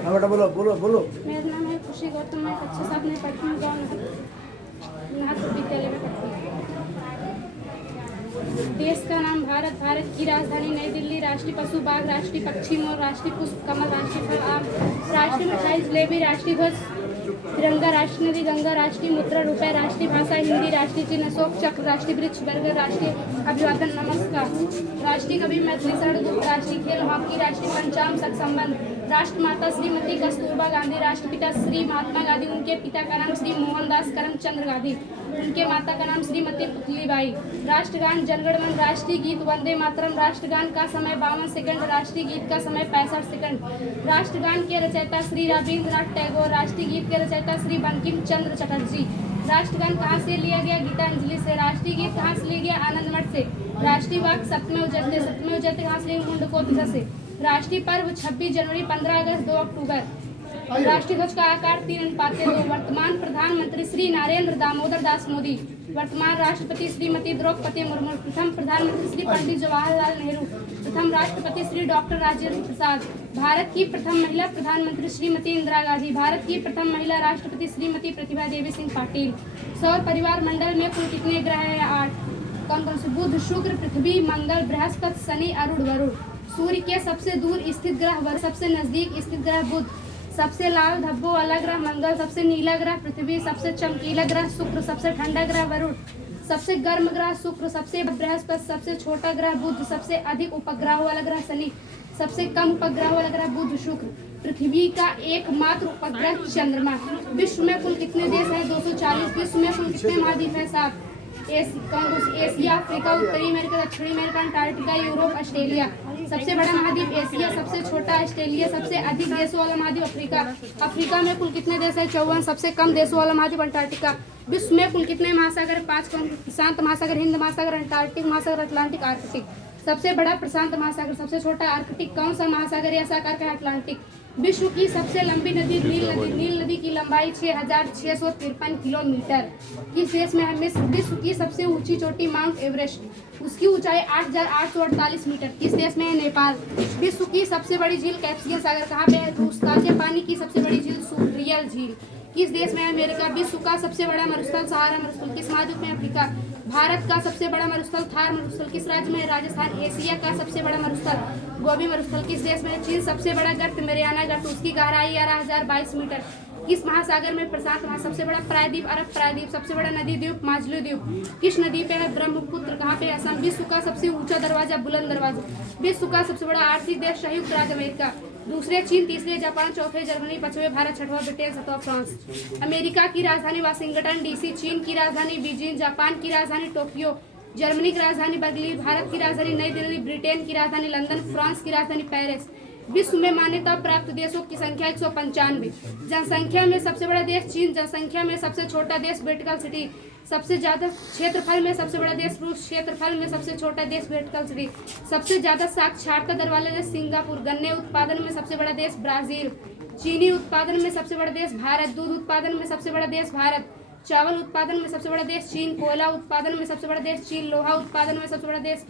हाँ बेटा बोलो बोलो बोलो। मेरा नाम है खुशी गौतम। मैं कक्षा 7 में पढ़ती हूँ। गाँव नागपुर विद्यालय में पढ़ती हूँ। देश का नाम भारत। भारत की राजधानी नई दिल्ली। राष्ट्रीय पशु बाघ। राष्ट्रीय पक्षी मोर। राष्ट्रीय पुष्प कमल। राष्ट्रीय फल आम। राष्ट्रीय मिठाई जलेबी। राष्ट्रीय ध्वज तिरंगा। राष्ट्रीय नदी गंगा। राष्ट्रीय मुद्रा रुपए। राष्ट्रीय भाषा हिंदी। राष्ट्रीय चिन्ह अशोक चक्र। राष्ट्रीय वृक्ष बरगद। राष्ट्रीय अभिवादन नमस्कार। राष्ट्रीय कवि मैथिली शरण गुप्त। राष्ट्रीय खेल हॉकी। राष्ट्रीय पंचांग संबंध। राष्ट्रमाता श्रीमती कस्तूरबा गांधी। राष्ट्रपिता श्री महात्मा गांधी। उनके पिता का नाम श्री मोहनदास करमचंद गांधी। उनके माता का नाम श्रीमती पुतलीबाई। राष्ट्रगान जनगण मन। राष्ट्रीय गीत वंदे मातरम। राष्ट्रगान का समय 52 सेकंड। राष्ट्रीय गीत का समय 65 सेकंड। राष्ट्रगान के रचयिता श्री रविंद्रनाथ टैगोर। राष्ट्रीय गीत के रचयिता श्री बंकिम चंद्र चटर्जी। राष्ट्रगान कहाँ से लिया गया? गीतांजलि से। राष्ट्रीय गीत कहाँ से लिया गया? आनंद मठ से। राष्ट्रीय वाक्य सत्यमेव जयते। सत्यमेव जयते कहाँ से लिया? मुंडकोपनिषद से। राष्ट्रीय पर्व 26 जनवरी, 15 अगस्त, 2 अक्टूबर। राष्ट्रीय ध्वज का आकार 3:2। वर्तमान प्रधानमंत्री श्री नरेंद्र दामोदर दास मोदी। वर्तमान राष्ट्रपति श्रीमती द्रौपदी मुर्मू। प्रथम प्रधानमंत्री श्री पंडित जवाहरलाल नेहरू। प्रथम राष्ट्रपति श्री डॉक्टर राजेंद्र प्रसाद। भारत की प्रथम महिला प्रधानमंत्री श्रीमती इंदिरा गांधी। भारत की प्रथम महिला राष्ट्रपति श्रीमती प्रतिभा देवी सिंह पाटिल। सौर परिवार मंडल में कुल कितने ग्रह हैं? 8। कौन कौन से? बुध, शुक्र, पृथ्वी, मंगल, बृहस्पति, शनि, अरुण, वरुण। सूर्य के सबसे दूर स्थित ग्रह वरुण। सबसे नजदीक स्थित ग्रह बुध। सबसे लाल धब्बों वाला ग्रह मंगल। सबसे नीला ग्रह पृथ्वी। सबसे चमकीला ग्रह शुक्र। सबसे ठंडा ग्रह वरुण। सबसे गर्म ग्रह शुक्र। सबसे बृहस्पति। सबसे छोटा ग्रह बुध। सबसे अधिक उपग्रहों वाला ग्रह शनि। सबसे कम उपग्रह वाला ग्रह बुध शुक्र। पृथ्वी का एकमात्र उपग्रह चंद्रमा। विश्व में कुल कितने देश हैं? 240। विश्व में कुल कितने महाद्वीप हैं? 7। एशिया, अफ्रीका, उत्तरी अमेरिका, दक्षिणी अमेरिका, अंटार्कटिका, यूरोप, ऑस्ट्रेलिया। सबसे बड़ा महाद्वीप एशिया। सबसे छोटा ऑस्ट्रेलिया। सबसे अधिक देशों वाला महाद्वीप अफ्रीका। अफ्रीका में कुल कितने देश हैं? 54। सबसे कम देशों वाला महाद्वीप अंटार्कटिका। विश्व में कुल कितने महासागर? 5। प्रशांत महासागर, हिंद महासागर, अंटार्कटिक महासागर, अटलांटिक, आर्कटिक। सबसे बड़ा प्रशांत महासागर। सबसे छोटा आर्कटिक। कौन सा महासागर या सागर का? अटलांटिक। विश्व की सबसे लंबी नदी नील नदी। नील नदी की लंबाई 6653 किलोमीटर। किस देश में है? विश्व की सबसे ऊंची चोटी माउंट एवरेस्ट। उसकी ऊंचाई 8848 मीटर। किस देश में है? नेपाल। विश्व की सबसे बड़ी झील कैस्पियन सागर कहाँ पे है? रूस। ताजे पानी की सबसे बड़ी झील सूरियल झील। किस देश में है? अमेरिका। विश्व का सबसे बड़ा मरुस्थल सहारा मरुस्थल किस महाद्वीप में? अफ्रीका। भारत का सबसे बड़ा मरुस्थल थार मरुस्थल किस राज्य में? राजस्थान। एशिया का सबसे बड़ा मरुस्थल गोबी मरुस्थल किस देश में? चीन। सबसे बड़ा गर्त मरियाना गर्त। उसकी गहराई 11022 मीटर। किस महासागर में? प्रशांत महासागर। सबसे बड़ा प्रायद्वीप अरब प्रायद्वीप। सबसे बड़ा नदी द्वीप माजुली द्वीप किस नदी पे है? ब्रह्मपुत्र कहाँ पे? असम। विश्व का सबसे ऊंचा दरवाजा बुलंद दरवाजा। विश्व का सबसे बड़ा आर्थिक देश संयुक्त राज्य अमेरिका। दूसरे चीन। तीसरे जापान। चौथे जर्मनी। पांचवें भारत। छठवां ब्रिटेन। सातवां फ्रांस। अमेरिका की राजधानी वाशिंगटन डीसी। चीन की राजधानी बीजिंग। जापान की राजधानी टोक्यो। जर्मनी की राजधानी बर्लिन। भारत की राजधानी नई दिल्ली। ब्रिटेन की राजधानी लंदन। फ्रांस की राजधानी पेरिस। विश्व में मान्यता प्राप्त देशों की संख्या 195। जनसंख्या में सबसे बड़ा देश चीन। जनसंख्या में सबसे छोटा देश वेटिकन सिटी। सबसे ज्यादा क्षेत्रफल में सबसे बड़ा देश रूस। क्षेत्रफल में सबसे छोटा देश वेटिकन सिटी। सबसे ज्यादा साक्षरता दर वाला देश सिंगापुर। गन्ने उत्पादन में सबसे बड़ा देश ब्राजील। चीनी उत्पादन में सबसे बड़ा देश भारत। दूध उत्पादन में सबसे बड़ा देश भारत। चावल उत्पादन में सबसे बड़ा देश चीन। कोयला उत्पादन में सबसे बड़ा देश चीन। लोहा उत्पादन में सबसे बड़ा देश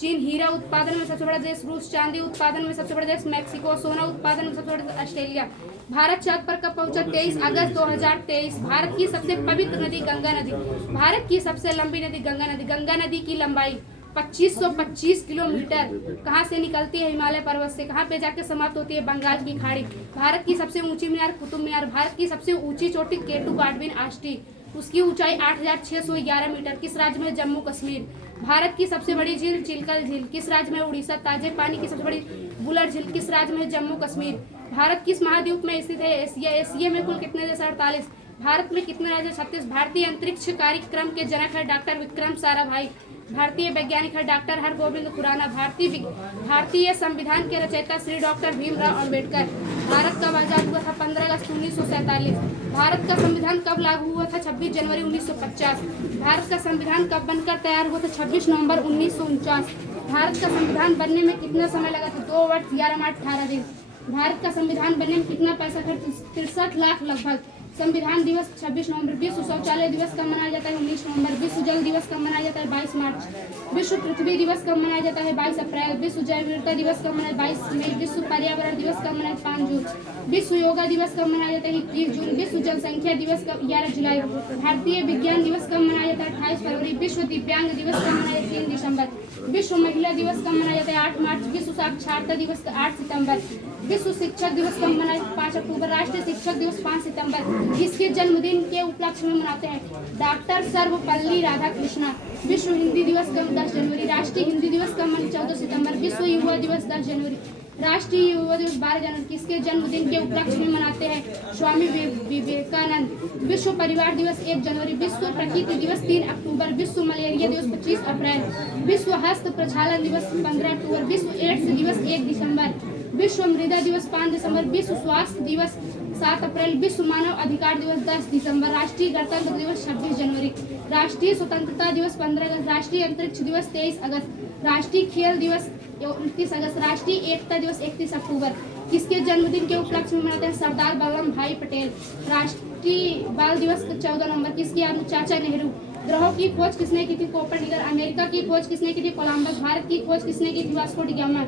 चीन। हीरा उत्पादन में सबसे बड़ा देश रूस। चांदी उत्पादन में सबसे बड़ा देश मैक्सिको। सोना उत्पादन में सबसे बड़ा देश ऑस्ट्रेलिया। भारत चांद पर कब पहुंचा? 23 अगस्त 2023। भारत की सबसे पवित्र नदी गंगा नदी। भारत की सबसे लंबी नदी गंगा नदी। गंगा नदी की लंबाई 2525 किलोमीटर। कहाँ से निकलती है? हिमालय पर्वत से। कहाँ पे जाके समाप्त होती है? बंगाल की खाड़ी। भारत की सबसे ऊंची मीनार कुतुब मीनार। भारत की सबसे ऊंची चोटी केटू गाडविन आष्टी। उसकी ऊंचाई 8611 मीटर। किस राज्य में? जम्मू कश्मीर। भारत की सबसे बड़ी झील चिल्कल झील किस राज्य में? उड़ीसा। ताजे पानी की सबसे बड़ी बुलर झील किस राज्य में? जम्मू कश्मीर। भारत किस महाद्वीप में स्थित है? एशिया। एशिया में कुल कितने देश? 48। भारत में कितने राज्य? 36। भारतीय अंतरिक्ष कार्यक्रम के जनक है डॉक्टर विक्रम साराभाई। भारतीय वैज्ञानिक है डॉक्टर हरगोविंद खुराना। भारतीय संविधान के रचयिता श्री डॉक्टर भीमराव अम्बेडकर। भारत कब आजाद हुआ था? 15 अगस्त 1947। भारत का संविधान कब लागू हुआ था? 26 जनवरी 1950। भारत का संविधान कब बनकर तैयार हुआ था? 26 नवंबर 1949। भारत का संविधान बनने में कितना समय लगा था? 2 वर्ष 11 माह 18 दिन। भारत का संविधान बनने में कितना पैसा खर्च? 63 लाख लगभग। संविधान दिवस 26 नवंबर। विश्व शौचालय दिवस कब मनाया जाता है? 19 नवंबर। विश्व जल दिवस कब मनाया जाता है? 22 मार्च। विश्व पृथ्वी दिवस कब मनाया जाता है? 22 अप्रैल। विश्व जैव विविधता दिवस कब मनाया? 22 मई। विश्व पर्यावरण दिवस कब मनाया? 5 जून। विश्व योगा दिवस कब मनाया जाता है? 21 जून। विश्व जनसंख्या दिवस कब? 11 जुलाई। भारतीय विज्ञान दिवस कब मनाया जाता है? 28 फरवरी। विश्व दिव्यांग दिवस कब मनाया जाता है? 3 दिसंबर। विश्व महिला दिवस कब मनाया जाता है? 8 मार्च। विश्व साक्षरता दिवस 8 सितंबर। विश्व शिक्षक दिवस कब मनाया? 5 अक्टूबर। राष्ट्रीय शिक्षक दिवस 5 सितंबर। किसके जन्मदिन के उपलक्ष्य में मनाते हैं? डॉक्टर सर्वपल्ली राधाकृष्णन। विश्व हिंदी दिवस कब? 10 जनवरी। राष्ट्रीय हिंदी दिवस कब मनाया? 14 सितंबर। विश्व युवा दिवस 10 जनवरी। राष्ट्रीय युवा दिवस 12 जनवरी। किसके जन्मदिन के उपलक्ष्य में मनाते हैं? स्वामी विवेकानंद। विश्व परिवार दिवस 1 जनवरी। विश्व प्रकृति दिवस 3 अक्टूबर। विश्व मलेरिया दिवस 25 अप्रैल। विश्व हस्त प्रक्षालन दिवस 15 अक्टूबर। विश्व एड्स दिवस 1 दिसंबर। विश्व मृदा दिवस 5 दिसंबर। विश्व स्वास्थ्य दिवस 7 अप्रैल। विश्व मानव अधिकार दिवस 10 दिसंबर। राष्ट्रीय गणतंत्र दिवस 26 जनवरी। राष्ट्रीय स्वतंत्रता दिवस 15 अगस्त। राष्ट्रीय अंतरिक्ष दिवस 23 अगस्त। राष्ट्रीय खेल दिवस 29 अगस्त। राष्ट्रीय एकता दिवस 31 अक्टूबर। किसके जन्मदिन के उपलक्ष्य में मनाते हैं? सरदार वल्लभ भाई पटेल। राष्ट्रीय बाल दिवस 14 नवंबर। किसकी याद में? चाचा नेहरू। ग्रहों की खोज किसने की थी? कोपरनिकस। अमेरिका की खोज किसने की थी? कोलंबस। भारत की खोज किसने की थी? Vasco D gamma.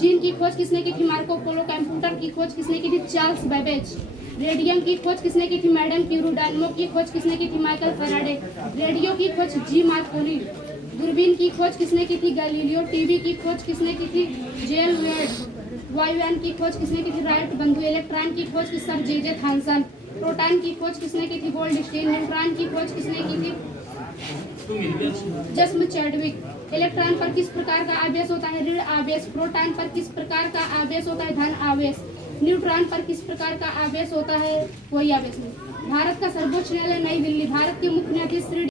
चीन की खोज किसने की थी? Marco Polo. कंप्यूटर की खोज किसने की थी? Charles Babbage. रेडियम की खोज किसने की थी? Madam Curie. डायनमो की खोज किसने की थी? Michael Faraday. रेडियो की खोज जी मार्कोनी। दूरबीन की खोज किसने की थी? गैलीलियो। टीवी की खोज किसने की थी? जेल वेड। वायुयान की खोज किसने की थी? राइट बंधु। इलेक्ट्रॉन की खोज किस सर जे थॉमसन। प्रोटॉन की खोज किसने की थी? गोल्डस्टीन। न्यूट्रॉन की खोज किसने की थी? जस्म चैडविक। इलेक्ट्रॉन पर किस प्रकार का आवेश होता है? ऋण आवेश। प्रोटॉन पर किस प्रकार का आवेश होता है? धन आवेश। न्यूट्रॉन पर किस प्रकार का आवेश होता है? वही आवेश नहीं। भारत का सर्वोच्च न्यायालय नई दिल्ली। भारत के मुख्य न्यायाधीश श्री